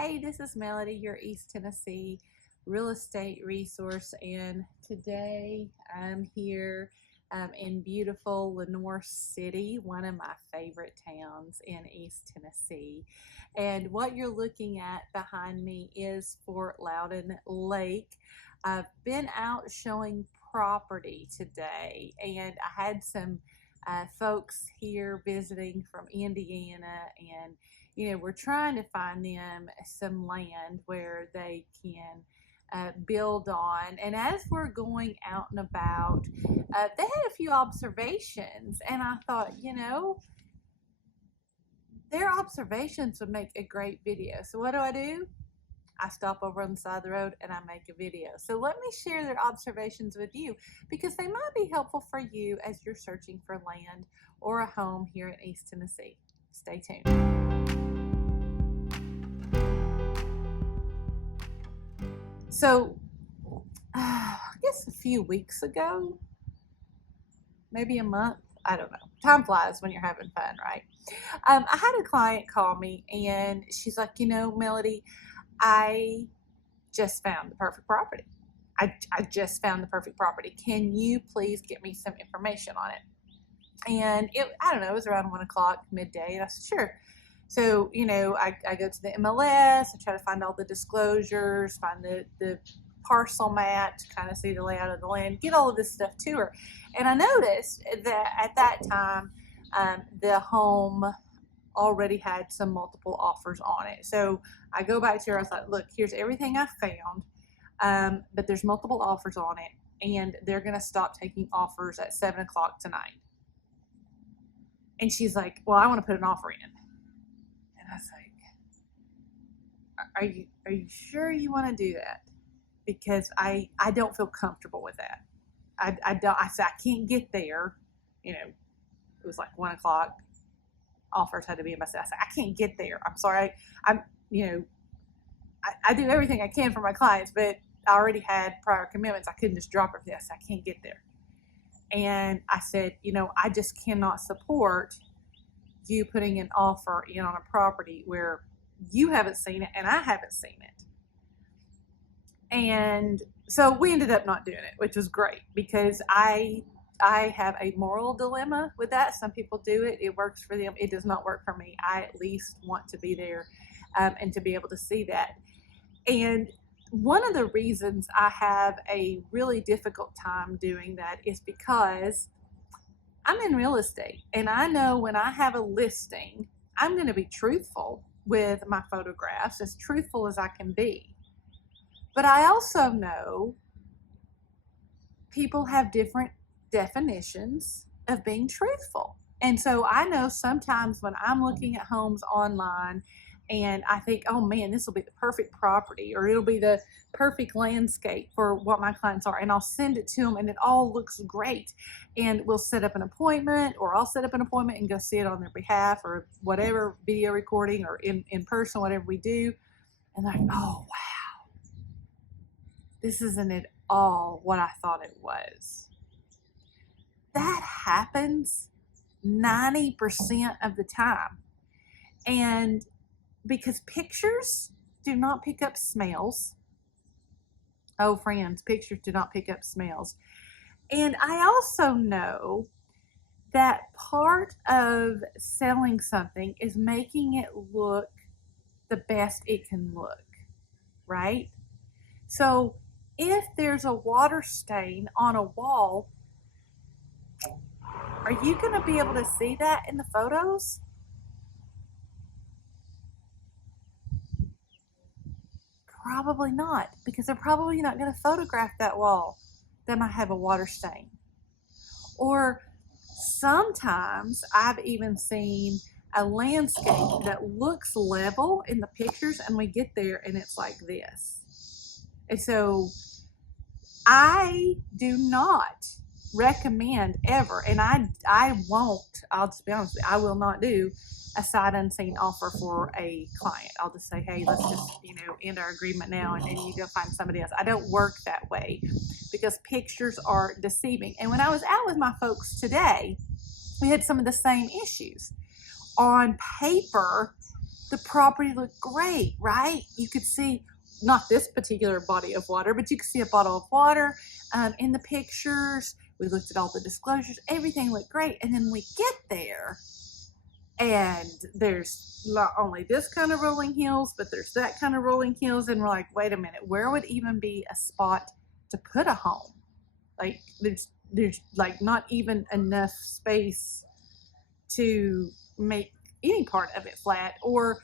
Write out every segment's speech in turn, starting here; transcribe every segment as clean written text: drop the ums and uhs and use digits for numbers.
Hey, this is Melody, your East Tennessee real estate resource, and today I'm here in beautiful Lenoir City, one of my favorite towns in East Tennessee. And what you're looking at behind me is Fort Loudon Lake. I've been out showing property today, and I had some folks here visiting from Indiana, and we're trying to find them some land where they can build on. And as we're going out and about, they had a few observations, and I thought, their observations would make a great video. So what do? I stop over on the side of the road and I make a video. So let me share their observations with you, because they might be helpful for you as you're searching for land or a home here in East Tennessee. Stay tuned. So, I guess a few weeks ago, maybe a month, I don't know. Time flies when you're having fun, right? I had a client call me, and she's like, Melody, I just found the perfect property. I just found the perfect property. Can you please get me some information on it? And I don't know, it was around 1 o'clock, midday, and I said, sure. So, I go to the MLS, I try to find all the disclosures, find the parcel map to kind of see the layout of the land, get all of this stuff to her. And I noticed that at that time, the home already had some multiple offers on it. So I go back to her, I was like, look, here's everything I found, but there's multiple offers on it, and they're going to stop taking offers at 7 o'clock tonight. And she's like, well, I want to put an offer in. And I was like, are you sure you want to do that? Because I don't feel comfortable with that. I said, I can't get there. It was like 1 o'clock. Offers had to be in by 7. I said, I can't get there. I'm sorry. I do everything I can for my clients, but I already had prior commitments. I couldn't just drop everything. I said, I can't get there. And I said, I just cannot support you putting an offer in on a property where you haven't seen it and I haven't seen it. And so we ended up not doing it, which was great, because I have a moral dilemma with that. Some people do it. It works for them. It does not work for me. I at least want to be there and to be able to see that. And one of the reasons I have a really difficult time doing that is because I'm in real estate, and I know when I have a listing, I'm going to be truthful with my photographs, as truthful as I can be. But I also know people have different definitions of being truthful. And so I know sometimes when I'm looking at homes online and I think, oh man, this will be the perfect property, or it'll be the perfect landscape for what my clients are, and I'll send it to them and it all looks great, and we'll set up an appointment, or I'll set up an appointment and go see it on their behalf, or whatever, video recording or in person, whatever we do. And they're like, oh wow, this isn't at all what I thought it was. That happens 90% of the time. And because pictures do not pick up smells. Oh, friends, pictures do not pick up smells. And I also know that part of selling something is making it look the best it can look, right? So if there's a water stain on a wall, are you going to be able to see that in the photos? Probably not, because they're probably not going to photograph that wall that might have a water stain. Or sometimes I've even seen a landscape that looks level in the pictures, and we get there and it's like this. And so I do not recommend ever, and I won't, I'll just be honest with you, I will not do a sight unseen offer for a client. I'll just say, hey, let's just, end our agreement now, and then you go find somebody else. I don't work that way, because pictures are deceiving. And when I was out with my folks today, we had some of the same issues. On paper, the property looked great, right? You could see not this particular body of water, but you could see a bottle of water in the pictures. We looked at all the disclosures. Everything looked great. And then we get there, and there's not only this kind of rolling hills, but there's that kind of rolling hills. And we're like, wait a minute, where would even be a spot to put a home? Like there's like not even enough space to make any part of it flat. Or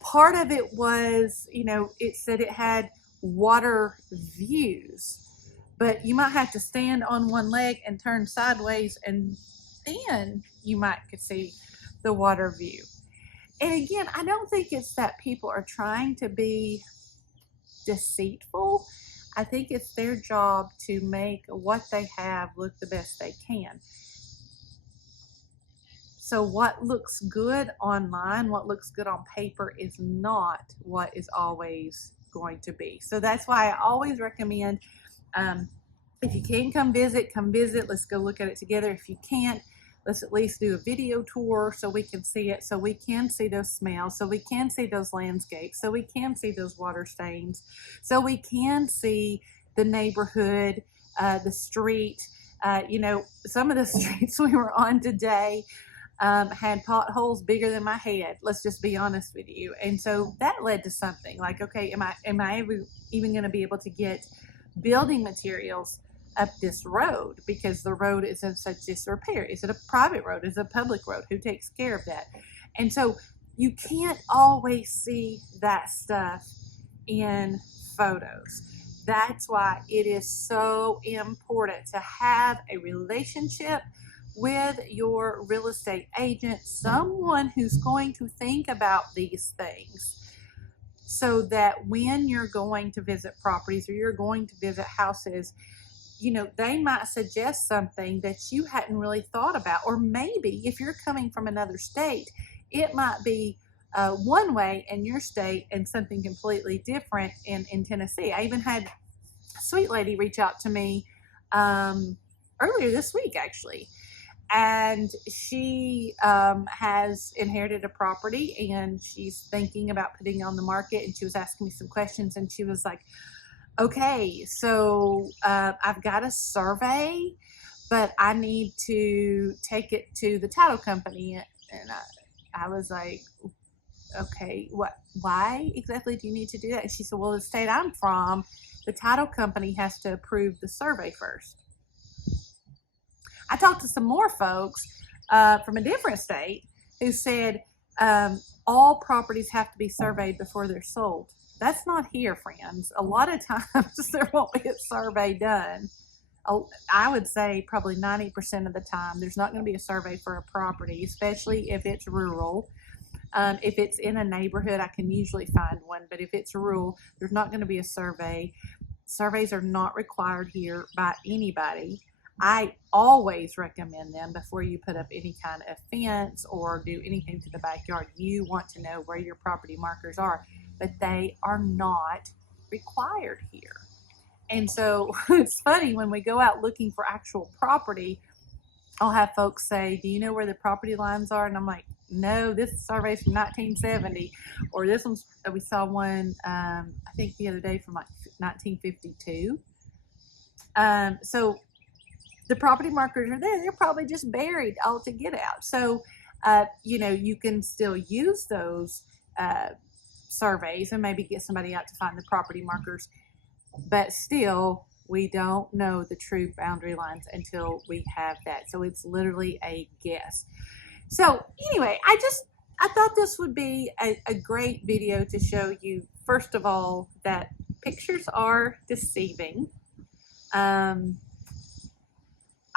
part of it was, you know, it said it had water views, but you might have to stand on one leg and turn sideways, and then you might could see the water view. And again, I don't think it's that people are trying to be deceitful. I think it's their job to make what they have look the best they can. So what looks good online, what looks good on paper is not what is always going to be. So that's why I always recommend, if you can come visit, let's go look at it together. If you can't, let's at least do a video tour so we can see it, so we can see those smells, so we can see those landscapes, so we can see those water stains, so we can see the neighborhood, the street. You know, some of the streets we were on today had potholes bigger than my head. Let's just be honest with you. And so that led to something like, okay, am I ever even going to be able to get building materials up this road, because the road is in such disrepair? Is it a private road? Is it a public road? Who takes care of that? And so you can't always see that stuff in photos. That's why it is so important to have a relationship with your real estate agent, someone who's going to think about these things, so that when you're going to visit properties or you're going to visit houses, you know, they might suggest something that you hadn't really thought about. Or maybe if you're coming from another state, it might be one way in your state and something completely different in Tennessee. I even had a sweet lady reach out to me earlier this week, actually. And she has inherited a property, and she's thinking about putting it on the market. And she was asking me some questions, and she was like, okay, so I've got a survey, but I need to take it to the title company. And I was like, okay, why exactly do you need to do that? And she said, well, the state I'm from, the title company has to approve the survey first. I talked to some more folks from a different state who said all properties have to be surveyed before they're sold. That's not here, friends. A lot of times there won't be a survey done. I would say probably 90% of the time there's not going to be a survey for a property, especially if it's rural. If it's in a neighborhood, I can usually find one, but if it's rural, there's not going to be a survey. Surveys are not required here by anybody. I always recommend them before you put up any kind of fence or do anything to the backyard. You want to know where your property markers are, but they are not required here. And so it's funny, when we go out looking for actual property, I'll have folks say, do you know where the property lines are? And I'm like, no, this survey is from 1970, or this one's, we saw one, I think the other day from like 1952. So the property markers are there. They're probably just buried all to get out. So, you know, you can still use those surveys and maybe get somebody out to find the property markers. But still, we don't know the true boundary lines until we have that. So it's literally a guess. So anyway, I thought this would be a great video to show you, first of all, that pictures are deceiving.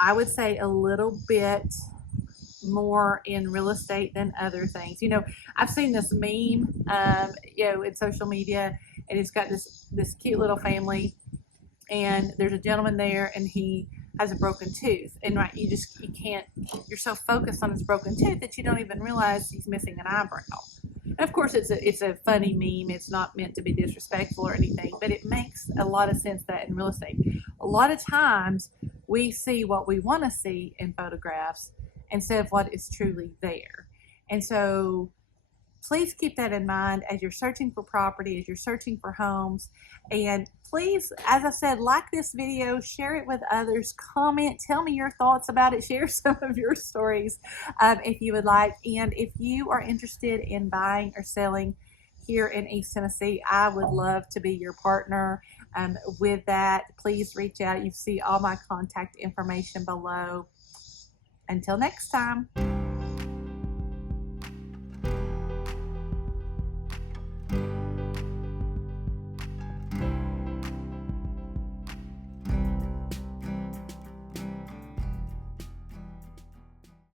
I would say a little bit more in real estate than other things. You know, I've seen this meme, you know, in social media, and it's got this cute little family, and there's a gentleman there, and he has a broken tooth, and right, you can't, you're so focused on his broken tooth that you don't even realize he's missing an eyebrow. And of course, it's a funny meme. It's not meant to be disrespectful or anything, but it makes a lot of sense that in real estate, a lot of times we see what we want to see in photographs instead of what is truly there. And so please keep that in mind as you're searching for property, as you're searching for homes. And please, as I said, like this video, share it with others, comment, tell me your thoughts about it, share some of your stories if you would like. And if you are interested in buying or selling here in East Tennessee, I would love to be your partner with that. Please reach out. You see all my contact information below. Until next time.